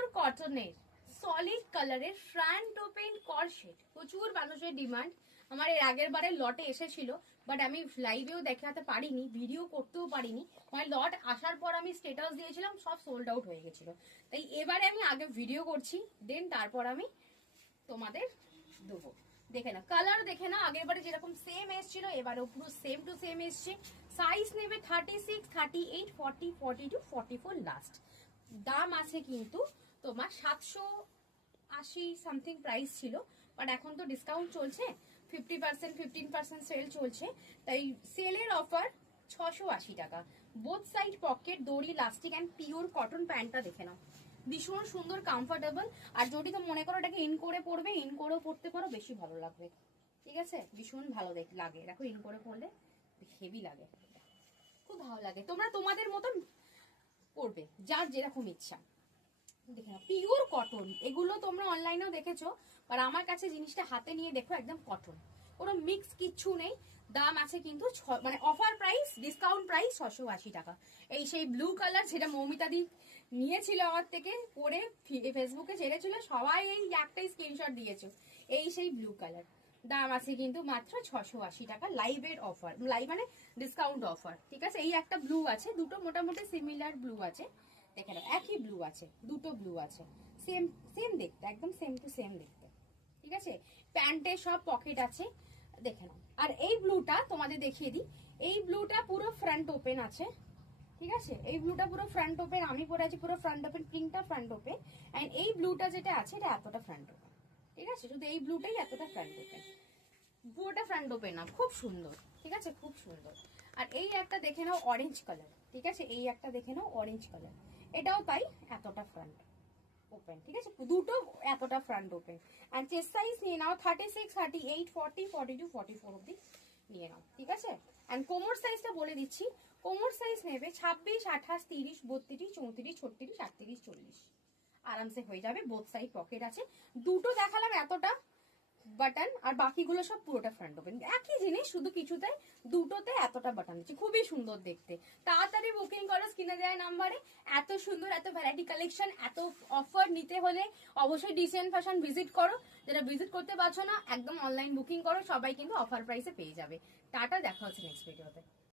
Pure কটনের solid কালারের front open corset, প্রচুর মানুষের ডিমান্ড। আমার এর আগের বারে লটে এসেছিল, বাট আমি লাইভেও দেখাতে পারিনি, ভিডিও করতেও পারিনি। মানে লট আসার পর আমি স্ট্যাটাস দিয়েছিলাম, সব সোল্ড আউট হয়ে গেছিল। তাই এবারে আমি আগে ভিডিও করছি, দেন তারপর আমি তোমাদের দেবো। দেখে না কালার, দেখে না আগের বারে যেরকম সেম এসেছিল এবারেও পুরো সেম টু সেম এসছে। সাইজ নেবে 36, 38, 40, 42, 44 লাস্ট। দাম আছে কিন্তু তোমার 780 সামথিং প্রাইস ছিল, বাট এখন তো ডিসকাউন্ট চলছে, 50%, 15% সেল চলছে। তাই সেলের অফার 680 টাকা। বোথ সাইড পকেট, দড়ি, লাস্টিক অ্যান্ড পিওর কটন। প্যান্টটা দেখে নাও, ভীষণ সুন্দর, কমফোর্টেবল। আর যদি তো মনে করো এটাকে ইন করে পরবে, ইন করেও পরতে পারো, বেশি ভালো লাগবে। ঠিক আছে, ভীষণ ভালো লাগে, দেখো ইন করে পরলে হেভি লাগে, খুব ভালো লাগে। তোমরা তোমাদের মতন পরবে, যার যেরকম ইচ্ছা। দেখে নাও পিওর কটন, এগুলো তোমরা অনলাইনেও দেখেছো, আর আমার কাছে জিনিসটা হাতে নিয়ে দেখো, একদম কটন, কোনো মিক্স কিচ্ছু নেই। দাম আছে কিন্তু মানে অফার প্রাইস, ডিসকাউন্ট প্রাইস 680 টাকা। এই সেই ব্লু কালার, যেটা মৌমিতা দি নিয়েছিল আমার থেকে, পরে ফেসবুকে ছেড়েছিল, সবাই এই একটাই স্ক্রিনশট দিয়েছো। এই সেই ব্লু কালার, দাম আছে কিন্তু মাত্র 680 টাকা। লাইভের অফার, লাইভ মানে ডিসকাউন্ট অফার। ঠিক আছে, এই একটা ব্লু আছে, দুটো মোটামুটি সিমিলার ব্লু আছে। দেখে নাও, একই ব্লু আছে, দুটো ব্লু আছে, সেম সেম দেখতে, একদম সেম টু সেম দেখতে। ঠিক আছে, প্যান্টে সব পকেট আছে, দেখে নাও। আর এই ব্লুটা তোমাদের দেখিয়ে দিই, এই ব্লুটা পুরো ফ্রন্ট ওপেন আছে। ঠিক আছে, এই ব্লুটা পুরো ফ্রন্ট ওপেন, আমি পরে আছি পুরো ফ্রন্ট ওপেন, প্রিন্টটা ফ্রন্ট ওপেন। এন্ড এই ব্লুটা যেটা আছে এটা এতটা ফ্রন্ট ওপেন। ঠিক আছে, শুধু এই ব্লুটাই এতটা ফ্রন্ট ওপেন, পুরোটা ফ্রন্ট ওপেন না, খুব সুন্দর। ঠিক আছে, খুব সুন্দর। আর এই একটা দেখে নাও অরেঞ্জ কালার। ঠিক আছে, এই একটা দেখে নাও অরেঞ্জ কালার, এটাও তাই, এতটা ফ্রন্ট ওপেন। ঠিক আছে, দুটো এতটা front open. And chest size নিয়ে নাও 36, 38, 40, 42, 44 অব্দি নিয়ে নাও। ঠিক আছে, এন্ড কোমর সাইজটা বলে দিচ্ছি, কোমর সাইজ নেবে 26, 28, 30, 32, 34, 36, 38, 40 আরামসে হয়ে যাবে। বোথ সাইড পকেট আছে। দুটো দেখালাম এতটা বাটন, আর বাকিগুলো সব পুরোটা ফ্রন্ট ওপেন, একই জিনিস, শুধু কিছুতে দুটোতে এতটা বাটন দিচ্ছে, খুবই সুন্দর দেখতে। তাড়াতাড়ি বুকিং করো স্ক্রিনে দেওয়া নাম্বারে। এত সুন্দর, এত ভ্যারাইটি কালেকশন, এত অফার নিতে হলে অবশ্যই ডিসেন্ট ফ্যাশন ভিজিট করো। যারা ভিজিট করতে পারছো না, একদম অনলাইন বুকিং করো, সবাই কিন্তু অফার প্রাইসে পেয়ে যাবে। টাটা, দেখা হচ্ছে নেক্সট ভিডিওতে।